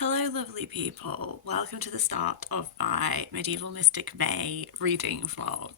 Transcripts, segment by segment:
Hello, lovely people. Welcome to the start of my Medieval Mystic May reading vlog.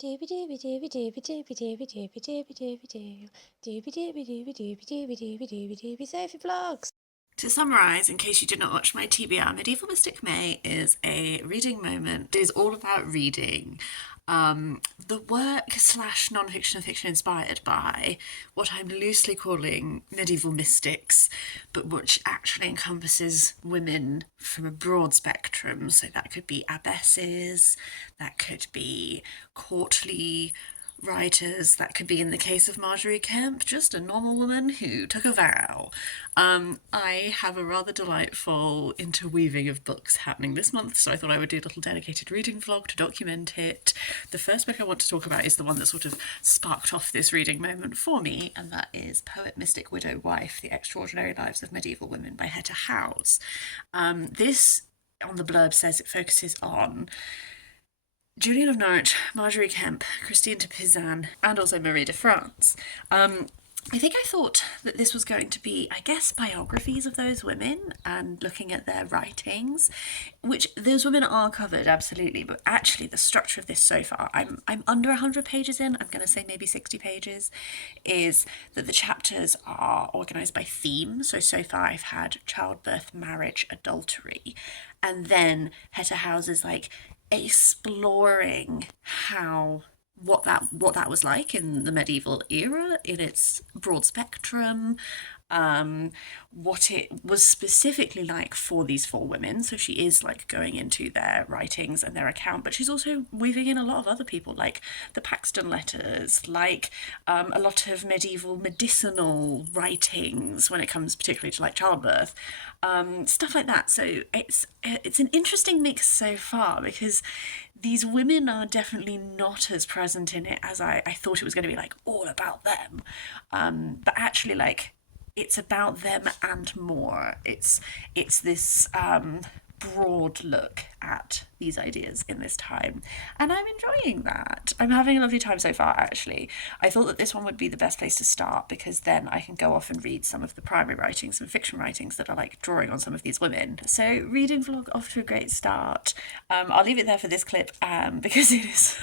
Dooby dooby dooby dooby dooby dooby dooby dooby dooby doo. Dooby dooby dooby dooby dooby dooby dooby dooby Sophie Vlogs. To summarise, in case you did not watch my TBR, Medieval Mystic May is a reading moment. It is all about reading the work slash non-fiction and fiction inspired by what I'm loosely calling medieval mystics, but which actually encompasses women from a broad spectrum. So that could be abbesses, that could be courtly writers, that could be, in the case of Marjorie Kemp, just a normal woman who took a vow. I have a rather delightful interweaving of books happening this month, so I thought I would do a little dedicated reading vlog to document it. The first book I want to talk about is the one that sort of sparked off this reading moment for me, and that is Poet, Mystic, Widow, Wife, The Extraordinary Lives of Medieval Women by Hetta. This, on the blurb, says it focuses on Julian of Norwich, Marjorie Kemp, Christine de Pizan, and also Marie de France. I thought that this was going to be, I guess, biographies of those women and looking at their writings, which those women are covered, absolutely, but actually the structure of this so far, I'm under 100 pages in, I'm going to say maybe 60 pages, is that the chapters are organised by theme. So far I've had childbirth, marriage, adultery, and then Hetta House is like exploring what that was like in the medieval era in its broad spectrum, what it was specifically like for these four women. So she is like going into their writings and their account, but she's also weaving in a lot of other people, like the Paxton letters, like a lot of medieval medicinal writings when it comes particularly to like childbirth, stuff like that. So it's an interesting mix so far because these women are definitely not as present in it as I thought it was going to be, like all about them, but actually like it's about them and more. It's this broad look at these ideas in this time, and I'm enjoying that. I'm having a lovely time so far, actually. I thought that this one would be the best place to start because then I can go off and read some of the primary writings and fiction writings that are like drawing on some of these women. So reading vlog off to a great start. I'll leave it there for this clip because it is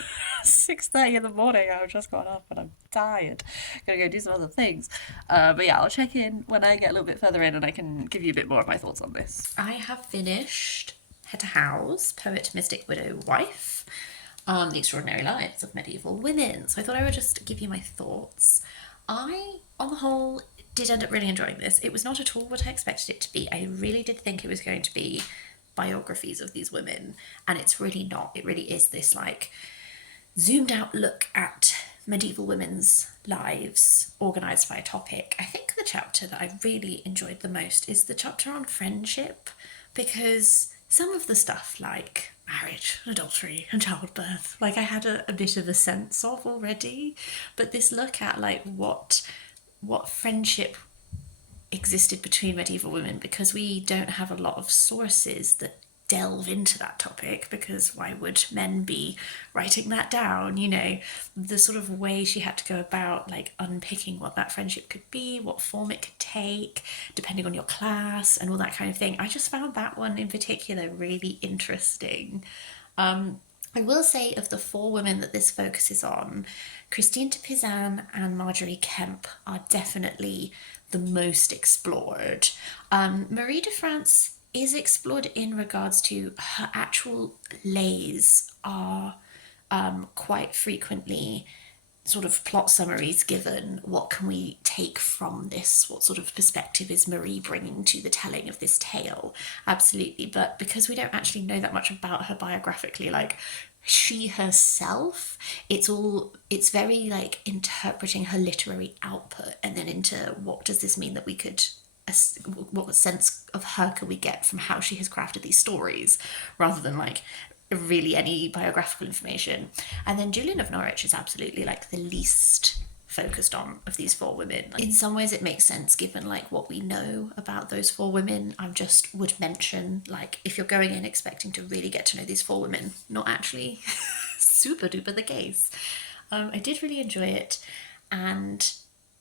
6:30 in the morning. I've just got up and I'm tired. Gotta go do some other things. But yeah, I'll check in when I get a little bit further in and I can give you a bit more of my thoughts on this. I have finished Hetta House, Poet, Mystic, Widow, Wife, The Extraordinary Lives of Medieval Women. So I thought I would just give you my thoughts. I, on the whole, did end up really enjoying this. It was not at all what I expected it to be. I really did think it was going to be biographies of these women, and it's really not. It really is this like zoomed out look at medieval women's lives organised by a topic. I think the chapter that I really enjoyed the most is the chapter on friendship, because some of the stuff like marriage, adultery and childbirth, like I had a bit of a sense of already, but this look at like what friendship existed between medieval women, because we don't have a lot of sources that delve into that topic, because why would men be writing that down? You know, the sort of way she had to go about like unpicking what that friendship could be, what form it could take, depending on your class and all that kind of thing. I just found that one in particular really interesting. I will say, of the four women that this focuses on, Christine de Pizan and Marjorie Kemp are definitely the most explored. Marie de France is explored in regards to her actual lays are quite frequently sort of plot summaries given. What can we take from this? What sort of perspective is Marie bringing to the telling of this tale? Absolutely. But because we don't actually know that much about her biographically, like she herself, it's very like interpreting her literary output and then into what does this mean that we could, what sense of her could we get from how she has crafted these stories, rather than like really any biographical information. And then Julian of Norwich is absolutely like the least focused on of these four women. In some ways it makes sense given like what we know about those four women. I just would mention, like, if you're going in expecting to really get to know these four women, not actually super duper the case. I did really enjoy it, and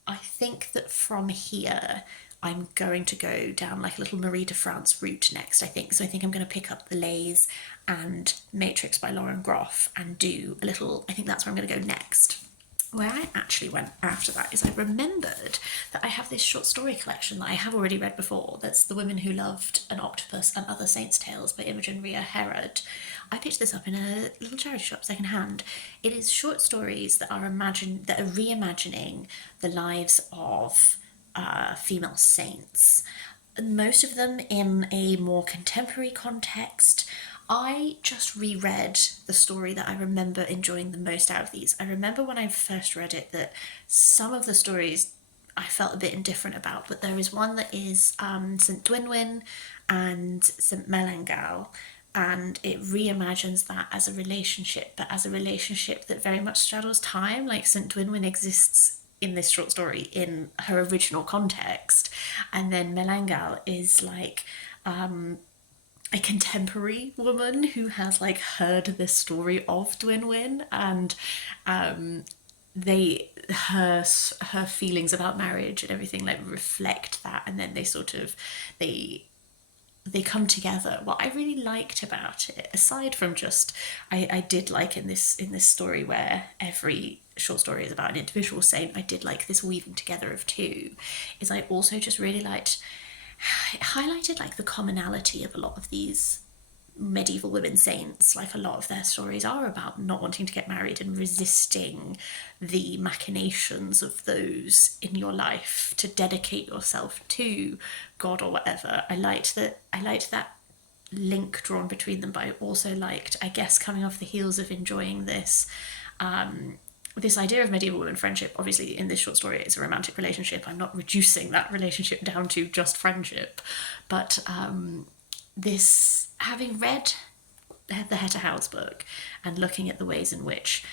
I think that from here I'm going to go down like a little Marie de France route next, I think. So I think I'm going to pick up the Lais and Matrix by Lauren Groff and do a little, I think that's where I'm going to go next. Where I actually went after that is I remembered that I have this short story collection that I have already read before. That's The Women Who Loved an Octopus and Other Saints' Tales by Imogen, Rhea, Herrod. I picked this up in a little charity shop second hand. It is short stories that are reimagining the lives of female saints, most of them in a more contemporary context. I just reread the story that I remember enjoying the most out of these. I remember when I first read it that some of the stories I felt a bit indifferent about, but there is one that is St. Dwynwen and St. Melangal, and it reimagines that as a relationship, but as a relationship that very much straddles time. Like St. Dwynwen exists in this short story in her original context, and then Melangal is like a contemporary woman who has like heard this story of Dwynwen, and her feelings about marriage and everything like reflect that, and then they come together. What I really liked about it, aside from just I did like in this story where every short story is about an individual saint, I did like this weaving together of two, is I also just really liked, it highlighted like the commonality of a lot of these medieval women saints. Like a lot of their stories are about not wanting to get married and resisting the machinations of those in your life to dedicate yourself to God or whatever. I liked that link drawn between them, but I also liked, I guess, coming off the heels of enjoying this this idea of medieval women friendship. Obviously in this short story it's a romantic relationship. I'm not reducing that relationship down to just friendship, but this, having read the Hetta House book and looking at the ways in which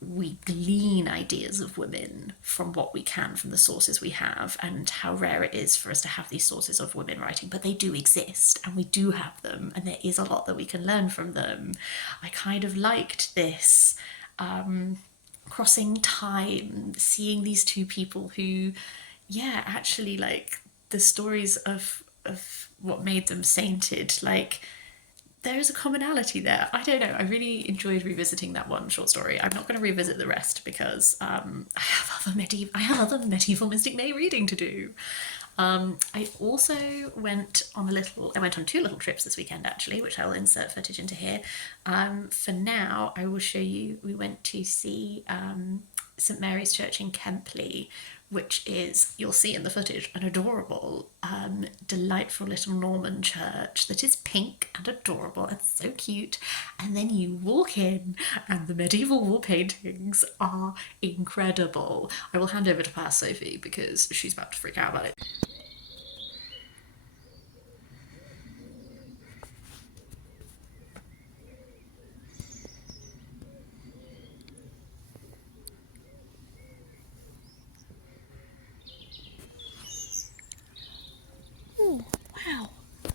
we glean ideas of women from what we can from the sources we have, and how rare it is for us to have these sources of women writing, but they do exist and we do have them, and there is a lot that we can learn from them. I kind of liked this crossing time, seeing these two people who, yeah, actually, like, the stories of what made them sainted, like, there is a commonality there. I don't know. I really enjoyed revisiting that one short story. I'm not going to revisit the rest because I have other medieval Mystic May reading to do. I also went on two little trips this weekend actually, which I'll insert footage into here. For now, I will show you. We went to see St Mary's Church in Kempley, which is, you'll see in the footage, an adorable, delightful little Norman church that is pink and adorable and so cute. And then you walk in and the medieval wall paintings are incredible. I will hand over to Past Sophie because she's about to freak out about it. Oh, wow. Oh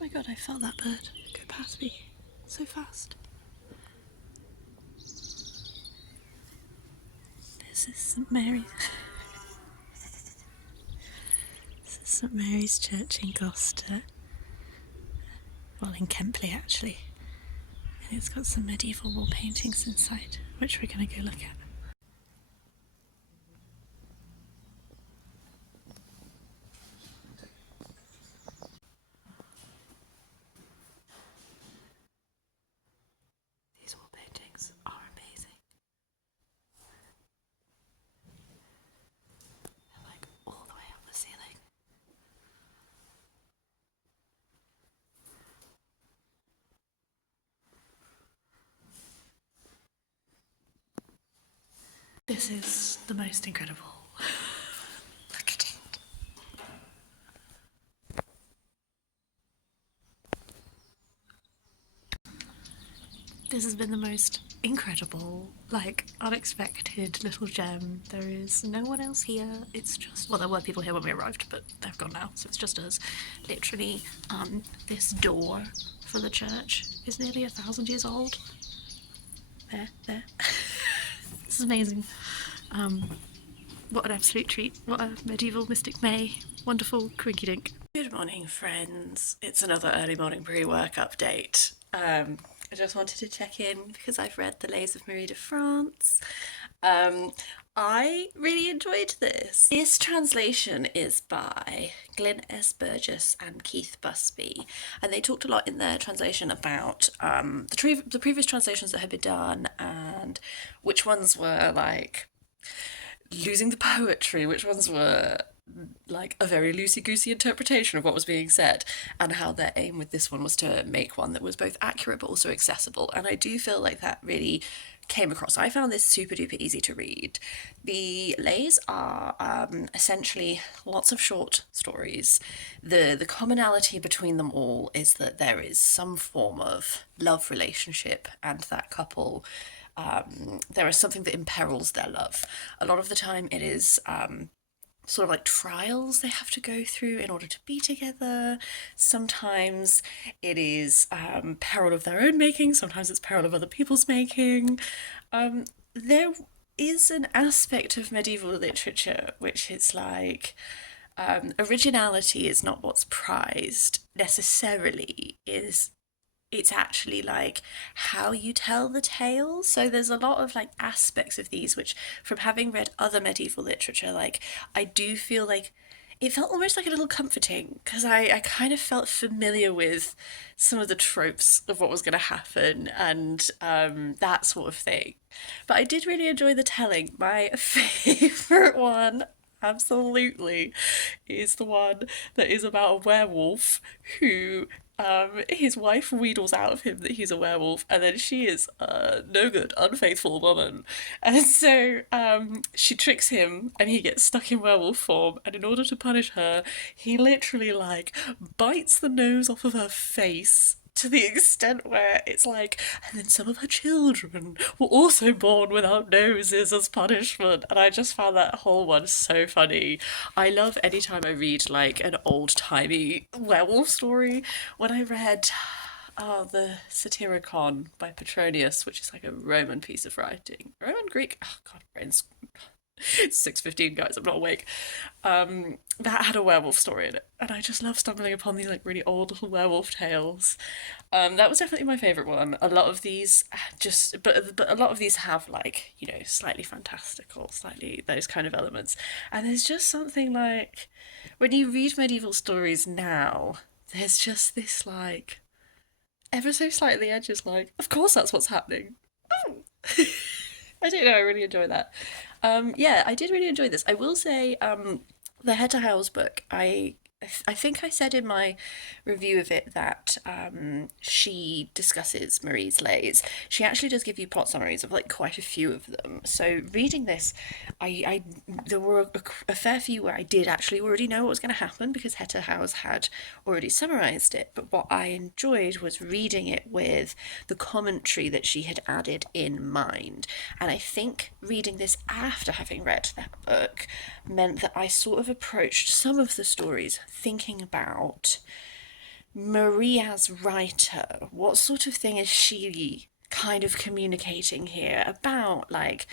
my god, I felt that bird go past me so fast. This is St Mary's. This is St Mary's Church in Gloucester. Well, in Kempley actually. And it's got some medieval wall paintings inside, which we're going to go look at. These wall paintings are amazing. They're like all the way up the ceiling. This is the most incredible. Look at it. This has been the most incredible, like, unexpected little gem. There is no one else here. It's just, well, there were people here when we arrived, but they've gone now, so it's just us. Literally, this door for the church is nearly 1,000 years old. There. This is amazing. What an absolute treat. What a medieval Mystic May. Wonderful quinky dink. Good morning, friends. It's another early morning pre-work update. I just wanted to check in because I've read the Lais of Marie de France. I really enjoyed this. This translation is by Glyn S. Burgess and Keith Busby, and they talked a lot in their translation about the previous translations that had been done and which ones were like losing the poetry, which ones were like a very loosey-goosey interpretation of what was being said, and how their aim with this one was to make one that was both accurate but also accessible. And I do feel like that really came across. I found this super duper easy to read. The lays are essentially lots of short stories. The commonality between them all is that there is some form of love relationship, and that couple there is something that imperils their love. A lot of the time it is sort of like trials they have to go through in order to be together. Sometimes it is peril of their own making, sometimes it's peril of other people's making. There is an aspect of medieval literature which is like originality is not what's prized necessarily, it's actually like how you tell the tale. So there's a lot of like aspects of these which, from having read other medieval literature, like I do feel like it felt almost like a little comforting because I kind of felt familiar with some of the tropes of what was going to happen and that sort of thing. But I did really enjoy the telling. My favourite one absolutely is the one that is about a werewolf who his wife wheedles out of him that he's a werewolf, and then she is a no good, unfaithful woman. And so she tricks him and he gets stuck in werewolf form, and in order to punish her, he literally like bites the nose off of her face to the extent where it's like, and then some of her children were also born without noses as punishment. And I just found that whole one so funny. I love any time I read like an old-timey werewolf story. When I read the Satyricon by Petronius, which is like a Roman piece of writing. Roman Greek? Oh god, brain's it's 6:15, guys, I'm not awake. That had a werewolf story in it, and I just love stumbling upon these like really old little werewolf tales. That was definitely my favourite one. A lot of these but a lot of these have like, you know, slightly fantastical, slightly those kind of elements. And there's just something like when you read medieval stories now, there's just this like ever so slightly edges like, of course that's what's happening. Oh. I don't know, I really enjoy that. Yeah, I did really enjoy this. I will say, the Hetta House book, I think I said in my review of it that she discusses Marie's lays. She actually does give you plot summaries of like quite a few of them. So reading this, I there were a fair few where I did actually already know what was going to happen because Hetta House had already summarized it. But what I enjoyed was reading it with the commentary that she had added in mind. And I think reading this after having read that book meant that I sort of approached some of the stories thinking about Marie as writer. What sort of thing is she kind of communicating here about, like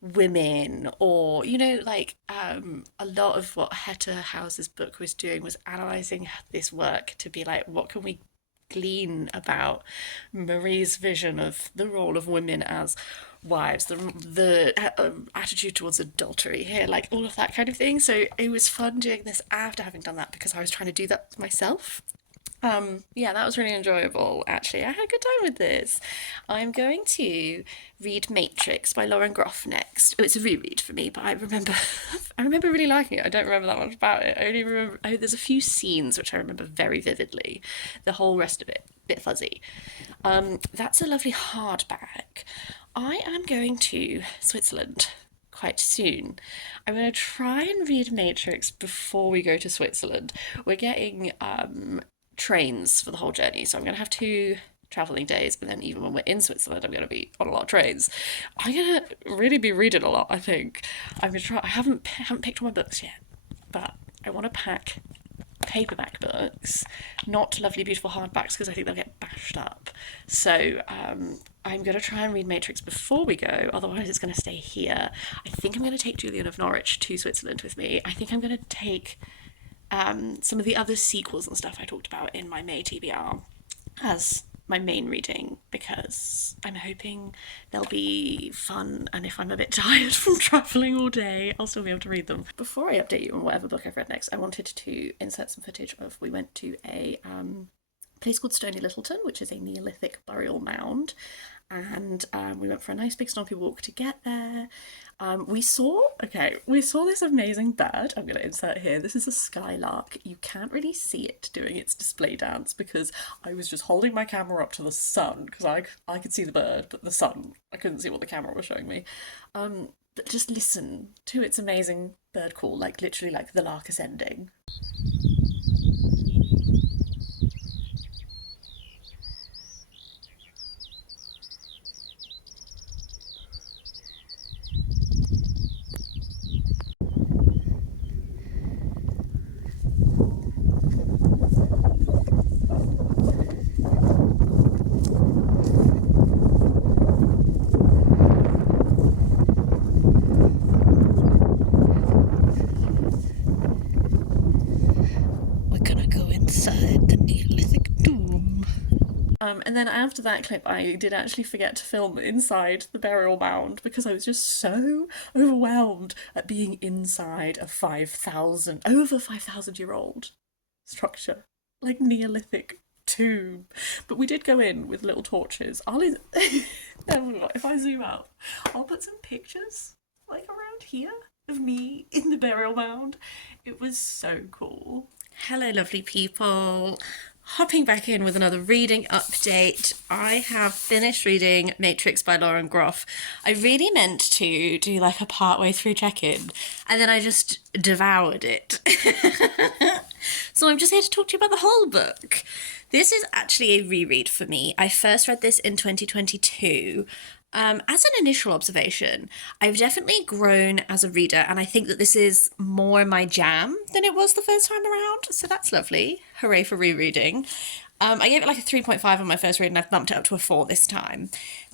women, or you know, like a lot of what Hetta House's book was doing was analysing this work to be like, what can we glean about Marie's vision of the role of women as wives, the attitude towards adultery here, like all of that kind of thing. So it was fun doing this after having done that because I was trying to do that myself. Yeah, that was really enjoyable, actually. I had a good time with this. I'm going to read Matrix by Lauren Groff next. Oh, it's a reread for me, but I remember I remember really liking it. I don't remember that much about it. I only remember there's a few scenes which I remember very vividly. The whole rest of it, a bit fuzzy. That's a lovely hardback. I am going to Switzerland quite soon. I'm going to try and read Matrix before we go to Switzerland. We're getting trains for the whole journey, so I'm going to have 2 travelling days, and then even when we're in Switzerland I'm going to be on a lot of trains. I'm going to really be reading a lot, I think. I'm going to try. I haven't picked all my books yet, but I want to pack paperback books, not lovely beautiful hardbacks, because I think they'll get bashed up. So I'm going to try and read Matrix before we go, otherwise it's going to stay here. I think I'm going to take Julian of Norwich to Switzerland with me. I think I'm going to take some of the other sequels and stuff I talked about in my May TBR as my main reading, because I'm hoping they'll be fun, and if I'm a bit tired from travelling all day, I'll still be able to read them. Before I update you on whatever book I've read next, I wanted to insert some footage of, we went to a place called Stony Littleton, which is a Neolithic burial mound, and we went for a nice big stompy walk to get there. We saw this amazing bird. I'm going to insert here. This is a skylark. You can't really see it doing its display dance because I was just holding my camera up to the sun, because I could see the bird, but the sun, I couldn't see what the camera was showing me. But just listen to its amazing bird call, like literally like the lark ascending. And then after that clip, I did actually forget to film inside the burial mound because I was just so overwhelmed at being inside a over 5,000 year old structure, like Neolithic tomb. But we did go in with little torches. If I zoom out, I'll put some pictures like around here of me in the burial mound. It was so cool. Hello, lovely people. Hopping back in with another reading update. I have finished reading Matrix by Lauren Groff. I really meant to do like a partway through check-in, and then I just devoured it. So I'm just here to talk to you about the whole book. This is actually a reread for me. I first read this in 2022. As an initial observation, I've definitely grown as a reader, and I think that this is more my jam than it was the first time around, so that's lovely. Hooray for rereading. I gave it like a 3.5 on my first read, and I've bumped it up to a 4 this time.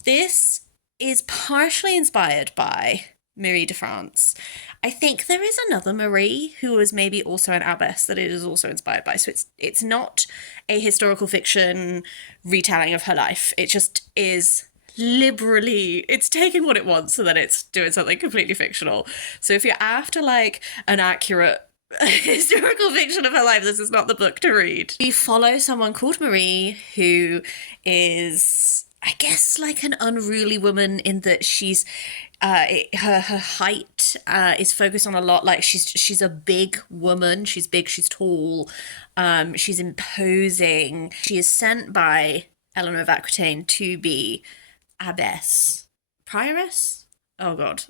This is partially inspired by Marie de France. I think there is another Marie who was maybe also an abbess that it is also inspired by, so it's not a historical fiction retelling of her life. It just is liberally, it's taking what it wants so that it's doing something completely fictional. So if you're after like an accurate historical fiction of her life, this is not the book to read. We follow someone called Marie who is, I guess, like an unruly woman in that she's her height is focused on a lot. Like she's a big woman. She's big, she's tall, she's imposing. She is sent by Eleanor of Aquitaine to be abbess, prioress, oh god,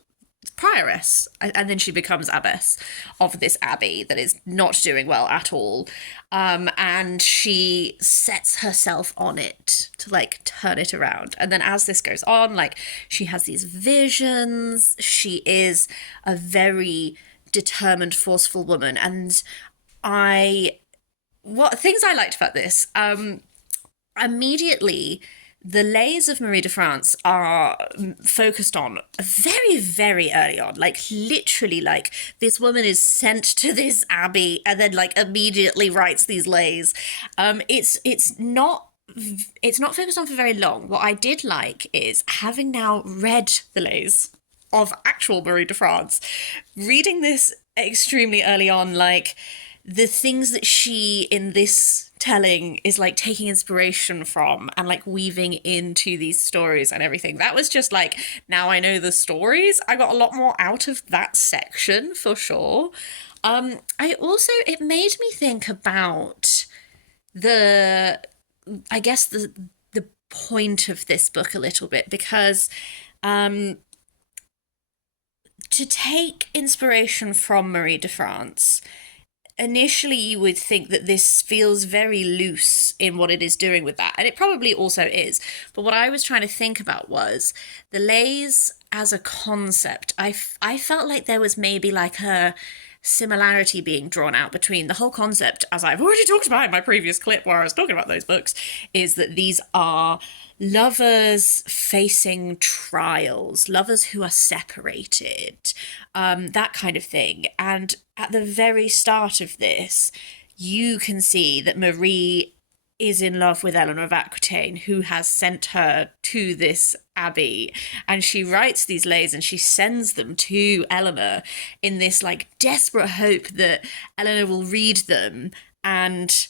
prioress, and then she becomes abbess of this abbey that is not doing well at all, and she sets herself on it to like turn it around. And then as this goes on, like she has these visions. She is a very determined, forceful woman, and what things I liked about this, immediately the Lais of Marie de France are focused on very, very early on. Like, literally, like, this woman is sent to this abbey and then, like, immediately writes these Lais. It's not focused on for very long. What I did like is, having now read the Lais of actual Marie de France, reading this extremely early on, like, the things that she, in this telling, is like taking inspiration from and like weaving into these stories and everything. That was just like, now I know the stories. I got a lot more out of that section for sure. It made me think about the point of this book a little bit, because to take inspiration from Marie de France, initially you would think that this feels very loose in what it is doing with that, and it probably also is. But what I was trying to think about was the Lais as a concept. I felt like there was maybe like a similarity being drawn out between the whole concept, as I've already talked about in my previous clip where I was talking about those books, is that these are lovers facing trials, lovers who are separated, that kind of thing. And at the very start of this, you can see that Marie is in love with Eleanor of Aquitaine, who has sent her to this abbey, and she writes these lays and she sends them to Eleanor in this like desperate hope that Eleanor will read them and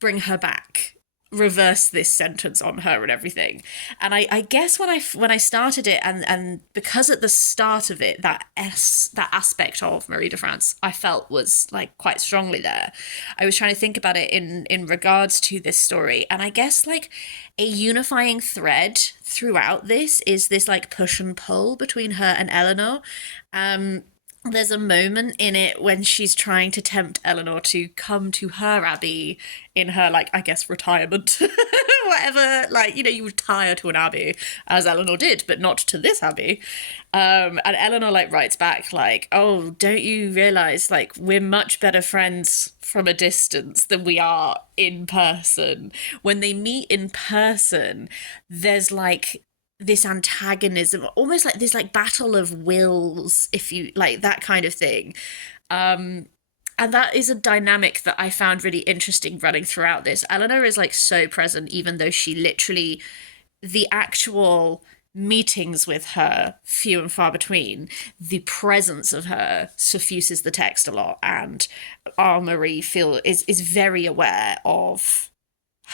bring her back, reverse this sentence on her and everything. And I guess when I started it, and because at the start of it that aspect of Marie de France I felt was like quite strongly there, I was trying to think about it in regards to this story, and I guess like a unifying thread throughout this is this like push and pull between her and Eleanor. There's a moment in it when she's trying to tempt Eleanor to come to her abbey in her, like, I guess, retirement. Whatever, like, you know, you retire to an abbey, as Eleanor did, but not to this abbey. And Eleanor, like, writes back, like, oh, don't you realise, like, we're much better friends from a distance than we are in person. When they meet in person, there's, like, this antagonism, almost like this like battle of wills, if you like, that kind of thing. And that is a dynamic that I found really interesting running throughout this. Eleanor is like so present, even though she literally, the actual meetings with her, few and far between, the presence of her suffuses the text a lot, and our Marie is very aware of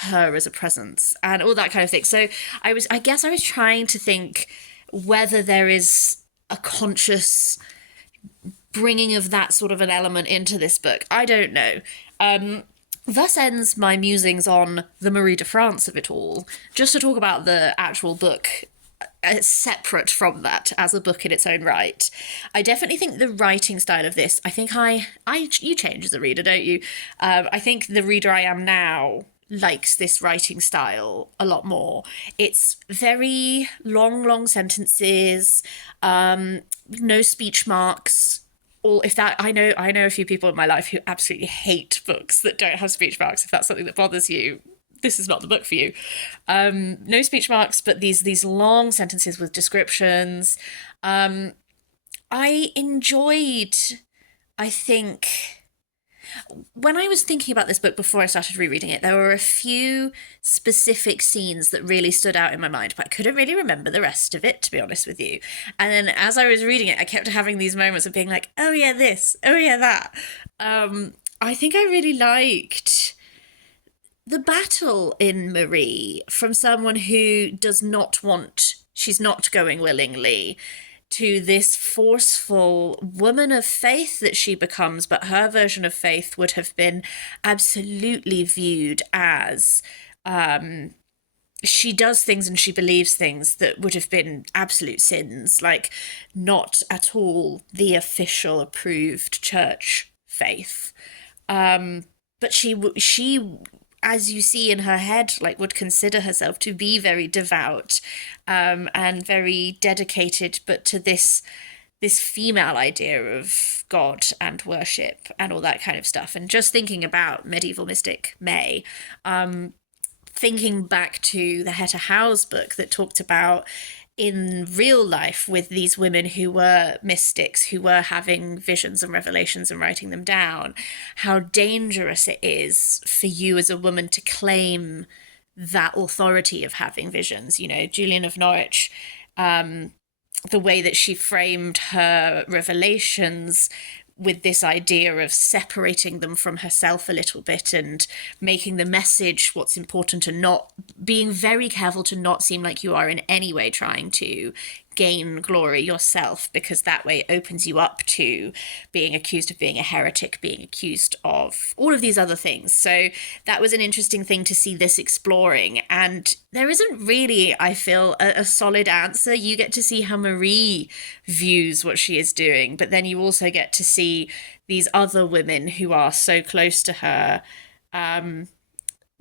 her as a presence and all that kind of thing. So I guess I was trying to think whether there is a conscious bringing of that sort of an element into this book. I don't know. Thus ends my musings on the Marie de France of it all. Just to talk about the actual book, separate from that as a book in its own right, I definitely think the writing style of this, I think you change as a reader, don't you? I think the reader I am now likes this writing style a lot more. It's very long sentences, no speech marks. Or if that, I know a few people in my life who absolutely hate books that don't have speech marks. If that's something that bothers you, this is not the book for you. No speech marks, but these long sentences with descriptions. I enjoyed, I think, when I was thinking about this book before I started rereading it, there were a few specific scenes that really stood out in my mind, but I couldn't really remember the rest of it, to be honest with you. And then as I was reading it, I kept having these moments of being like, oh yeah, this, oh yeah, that. I think I really liked the battle in Marie from someone who does not want, she's not going willingly, to this forceful woman of faith that she becomes, but her version of faith would have been absolutely viewed as she does things and she believes things that would have been absolute sins, like not at all the official approved church faith. But she, as you see in her head, like would consider herself to be very devout and very dedicated, but to this female idea of God and worship and all that kind of stuff. And just thinking about medieval mystic May, thinking back to the Hetta Howe's book that talked about in real life with these women who were mystics, who were having visions and revelations and writing them down, how dangerous it is for you as a woman to claim that authority of having visions. You know, Julian of Norwich, the way that she framed her revelations with this idea of separating them from herself a little bit and making the message what's important, and not being very careful to not seem like you are in any way trying to gain glory yourself, because that way opens you up to being accused of being a heretic, being accused of all of these other things. So that was an interesting thing to see this exploring. And there isn't really, I feel, a solid answer. You get to see how Marie views what she is doing, but then you also get to see these other women who are so close to her.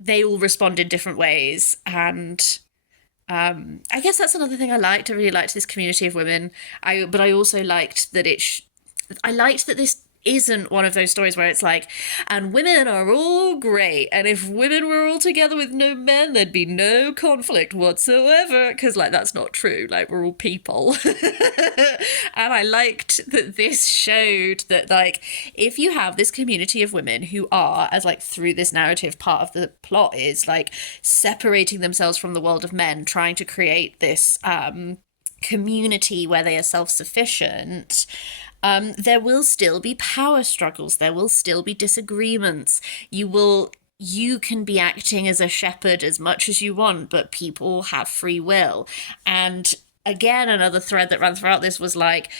They all respond in different ways, and I guess that's another thing I liked. I really liked this community of women. But I also liked that I liked that this isn't one of those stories where it's like, and women are all great, and if women were all together with no men, there'd be no conflict whatsoever, because, like, that's not true. Like, we're all people. And I liked that this showed that, like, if you have this community of women who are, as, like, through this narrative, part of the plot is, like, separating themselves from the world of men, trying to create this community where they are self-sufficient, there will still be power struggles. There will still be disagreements. You can be acting as a shepherd as much as you want, but people have free will. And again, another thread that ran throughout this was like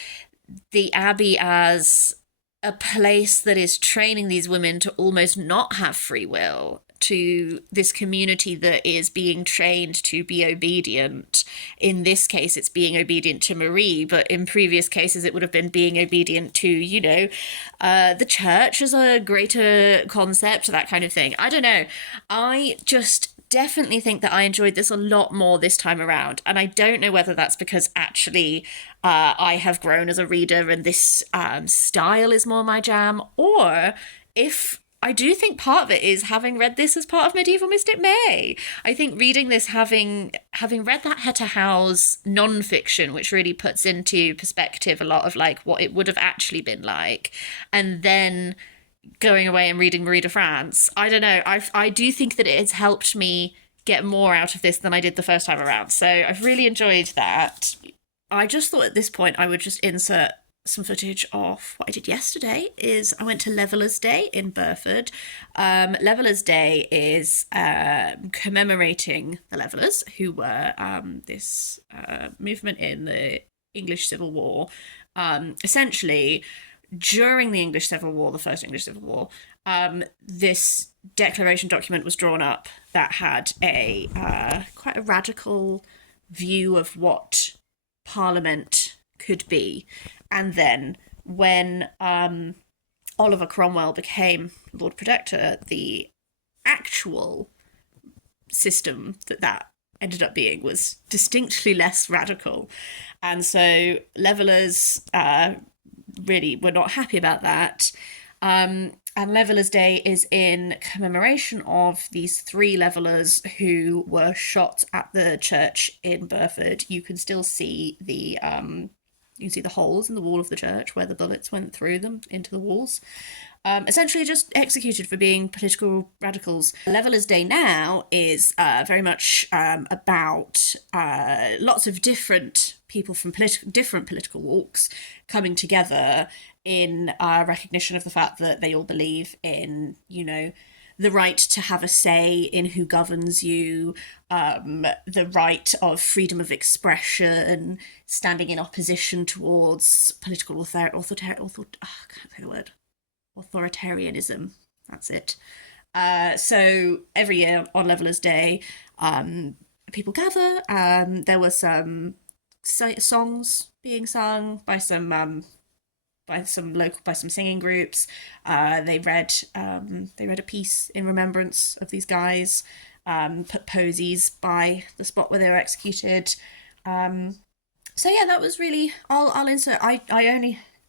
the Abbey as a place that is training these women to almost not have free will, to this community that is being trained to be obedient. In this case, it's being obedient to Marie, but in previous cases, it would have been being obedient to, the church as a greater concept, that kind of thing. I don't know. I just definitely think that I enjoyed this a lot more this time around. And I don't know whether that's because actually I have grown as a reader and this style is more my jam, or if I do think part of it is having read this as part of Medieval Mystic May. I think reading this, having read that Hetta Howe's non-fiction, which really puts into perspective a lot of like what it would have actually been like, and then going away and reading Marie de France, I don't know. I do think that it has helped me get more out of this than I did the first time around. So I've really enjoyed that. I just thought at this point I would just insert some footage of what I did yesterday. Is I went to Leveller's Day in Burford. Leveller's Day is commemorating the Levellers, who were this movement in the English Civil War. Essentially, during the English Civil War, the First English Civil War, this declaration document was drawn up that had a quite a radical view of what Parliament could be. And then when Oliver Cromwell became Lord Protector, the actual system that ended up being was distinctly less radical. And so Levellers really were not happy about that. And Leveller's Day is in commemoration of these 3 Levellers who were shot at the church in Burford. You can still see the holes in the wall of the church where the bullets went through them into the walls. Essentially just executed for being political radicals. Leveller's Day now is very much about lots of different people from different political walks coming together in recognition of the fact that they all believe in, the right to have a say in who governs you, the right of freedom of expression, standing in opposition towards political authoritarianism. That's it. So every year on Leveller's Day, people gather. There were some songs being sung by some singing groups. They read a piece in remembrance of these guys. Put posies by the spot where they were executed. So yeah, that was really. I'll insert. I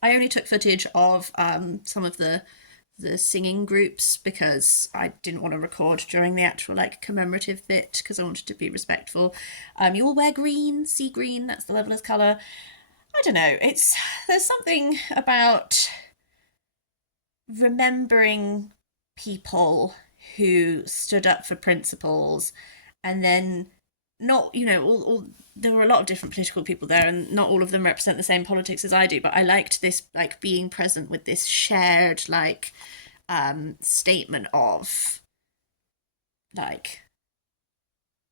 only took footage of some of the singing groups because I didn't want to record during the actual commemorative bit because I wanted to be respectful. You all wear green, sea green. That's the Leveller's colour. I don't know. There's something about remembering people who stood up for principles, and then not, there were a lot of different political people there, and not all of them represent the same politics as I do. But I liked this, being present with this shared, statement of,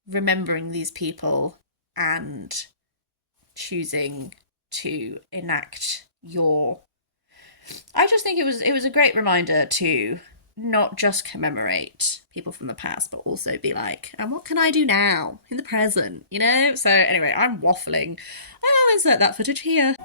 remembering these people and choosing to enact your. I just think it was a great reminder to not just commemorate people from the past, but also be and what can I do now in the present, So anyway, I'm waffling. I'll insert that footage here.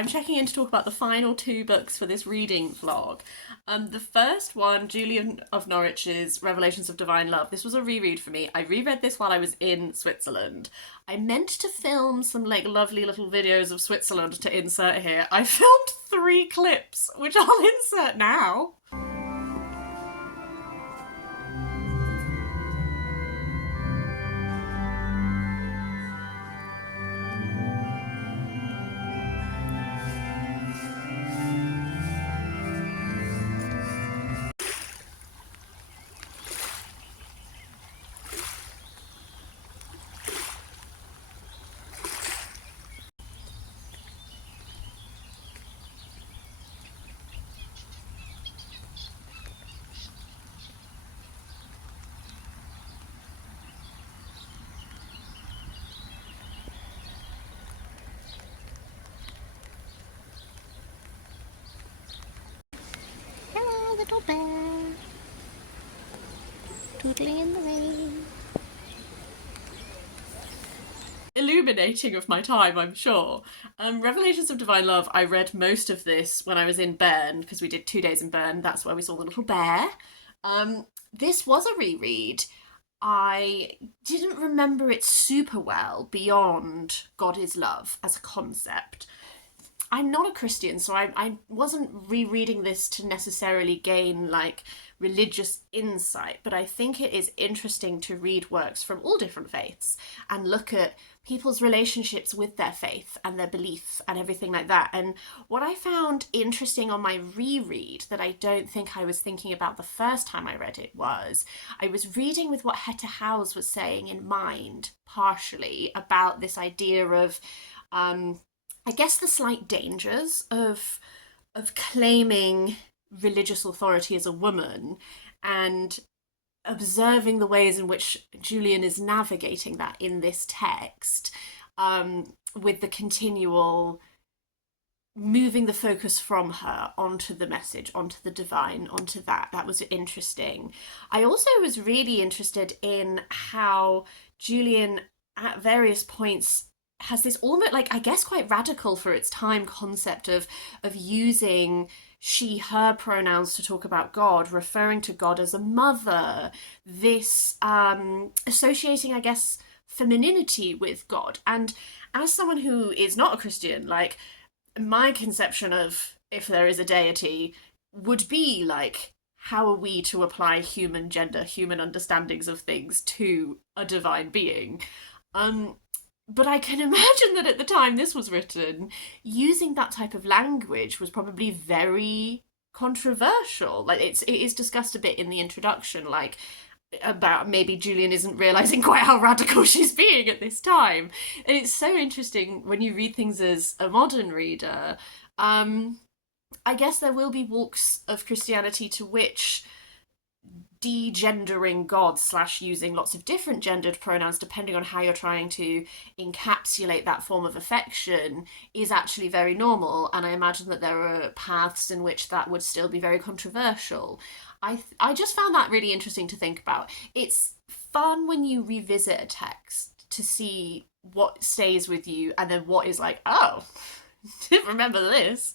I'm checking in to talk about the final 2 books for this reading vlog. The first one, Julian of Norwich's Revelations of Divine Love. This was a reread for me. I reread this while I was in Switzerland. I meant to film some like lovely little videos of Switzerland to insert here. I filmed 3 clips, which I'll insert now. Hello, little bear. Tootling in the rain. Illuminating of my time, I'm sure. Revelations of Divine Love, I read most of this when I was in Bern, because we did 2 days in Bern. That's where we saw the little bear. This was a reread. I didn't remember it super well beyond God is Love as a concept. I'm not a Christian, so I wasn't rereading this to necessarily gain like religious insight, but I think it is interesting to read works from all different faiths and look at people's relationships with their faith and their beliefs and everything like that. And what I found interesting on my reread that I don't think I was thinking about the first time I read it was I was reading with what Hetta was saying in mind, partially, about this idea of I guess the slight dangers of claiming religious authority as a woman and observing the ways in which Julian is navigating that in this text, with the continual moving the focus from her onto the message, onto the divine, onto that. That was interesting. I also was really interested in how Julian at various points has this almost like, I guess, quite radical for its time concept of using she, her pronouns to talk about God, referring to God as a mother, this associating, I guess, femininity with God. And as someone who is not a Christian, like, my conception of if there is a deity would be like, how are we to apply human gender, human understandings of things to a divine being? But I can imagine that at the time this was written, using that type of language was probably very controversial. Like it is discussed a bit in the introduction, like about maybe Julian isn't realising quite how radical she's being at this time. And it's so interesting when you read things as a modern reader. I guess there will be walks of Christianity to which de-gendering God / using lots of different gendered pronouns depending on how you're trying to encapsulate that form of affection is actually very normal, and I imagine that there are paths in which that would still be very controversial. I just found that really interesting to think about. It's fun when you revisit a text to see what stays with you and then what is like, oh, didn't remember this.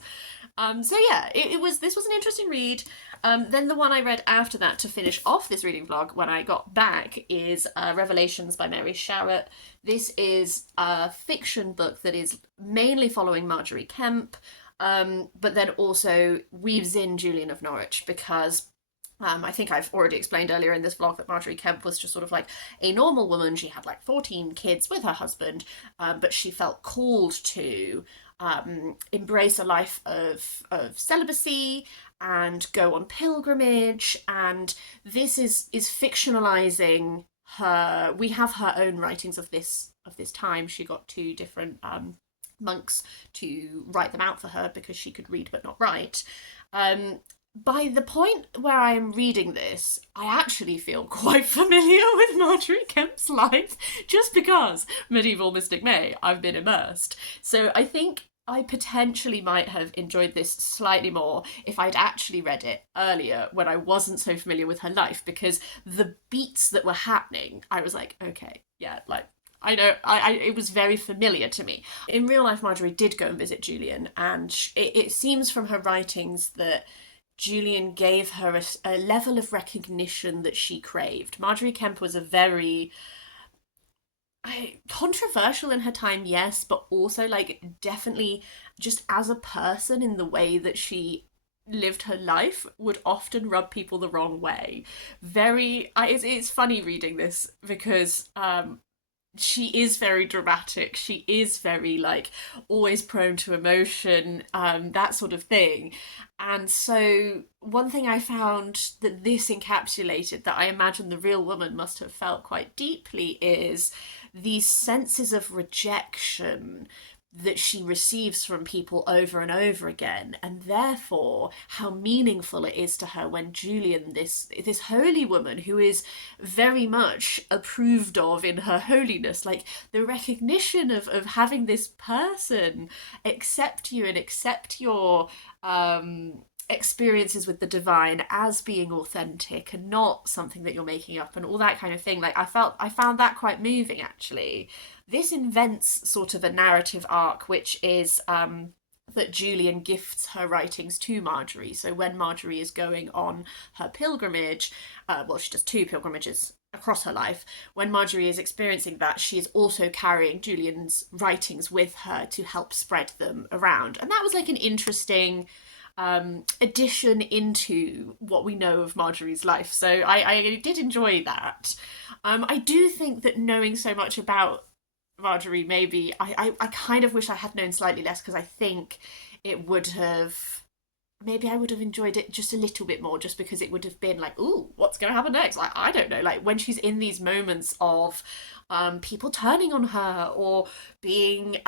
So yeah, this was an interesting read. Then the one I read after that to finish off this reading vlog when I got back is Revelations by Mary Sharratt. This is a fiction book that is mainly following Marjorie Kemp, but then also weaves in Julian of Norwich, because I think I've already explained earlier in this vlog that Marjorie Kemp was just sort of like a normal woman. She had like 14 kids with her husband, but she felt called to embrace a life of celibacy and go on pilgrimage, and this is fictionalizing her. We have her own writings of this time. She got 2 different monks to write them out for her because she could read but not write. By the point where I am reading this, I actually feel quite familiar with Marjorie Kemp's life, just because medieval Mystic May, I've been immersed. So I think I potentially might have enjoyed this slightly more if I'd actually read it earlier when I wasn't so familiar with her life, because the beats that were happening, I was like, okay, yeah, like, I know, it was very familiar to me. In real life, Marjorie did go and visit Julian, and it seems from her writings that Julian gave her a level of recognition that she craved. Marjorie Kemp was a very controversial in her time, yes, but also like definitely just as a person in the way that she lived her life would often rub people the wrong way. It's funny reading this because she is very dramatic. She is very like always prone to emotion, that sort of thing. And so one thing I found that this encapsulated that I imagine the real woman must have felt quite deeply is these senses of rejection that she receives from people over and over again, and therefore how meaningful it is to her when Julian, this holy woman who is very much approved of in her holiness, like the recognition of having this person accept you and accept your experiences with the divine as being authentic and not something that you're making up and all that kind of thing. Like I found that quite moving, actually. This invents sort of a narrative arc, which is that Julian gifts her writings to Marjorie. So when Marjorie is going on her pilgrimage, well, she does 2 pilgrimages across her life. When Marjorie is experiencing that, she is also carrying Julian's writings with her to help spread them around. And that was like an interesting addition into what we know of Marjorie's life. So I did enjoy that. I do think that knowing so much about Marjorie, maybe I kind of wish I had known slightly less, because I think it would have, maybe I would have enjoyed it just a little bit more, just because it would have been like, ooh, what's going to happen next? Like, I don't know, like when she's in these moments of people turning on her or being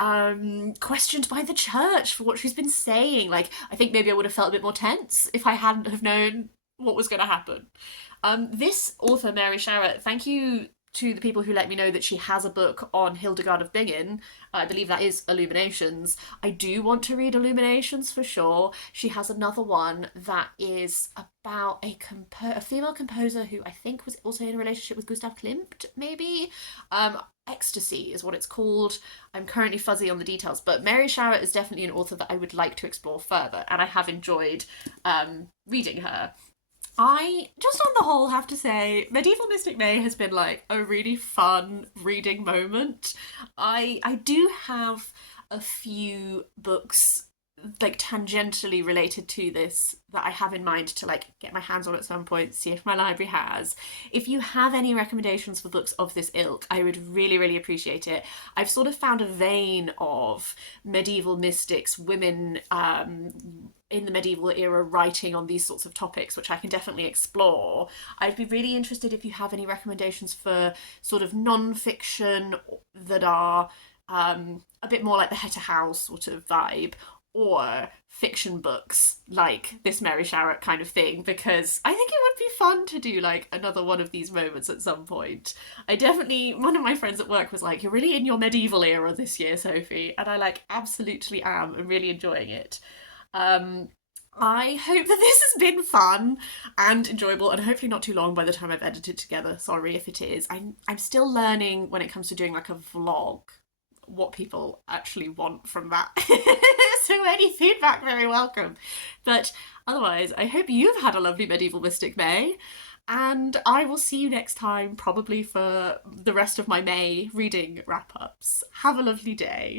questioned by the church for what she's been saying. Like, I think maybe I would have felt a bit more tense if I hadn't have known what was going to happen. This author, Mary Sharratt, thank you to the people who let me know that she has a book on Hildegard of Bingen. I believe that is Illuminations. I do want to read Illuminations for sure. She has another one that is about a female composer who I think was also in a relationship with Gustav Klimt, maybe? Ecstasy is what it's called. I'm currently fuzzy on the details, but Mary Sharratt is definitely an author that I would like to explore further, and I have enjoyed reading her. I just on the whole have to say Medieval Mystic May has been like a really fun reading moment. I do have a few books like tangentially related to this that I have in mind to like get my hands on at some point, see if my library has. If you have any recommendations for books of this ilk, I would really, really appreciate it. I've sort of found a vein of medieval mystics, women in the medieval era writing on these sorts of topics, which I can definitely explore. I'd be really interested if you have any recommendations for sort of non-fiction that are a bit more like the Hetta House sort of vibe, or fiction books like this Mary Sharratt kind of thing, because I think it would be fun to do like another one of these moments at some point. One of my friends at work was like, you're really in your medieval era this year, Sophie, and I like absolutely am and really enjoying it. I hope that this has been fun and enjoyable, and hopefully not too long by the time I've edited together. Sorry if it is. I'm still learning when it comes to doing like a vlog what people actually want from that. So any feedback, very welcome. But otherwise, I hope you've had a lovely Medieval Mystic May, and I will see you next time, probably for the rest of my May reading wrap-ups. Have a lovely day.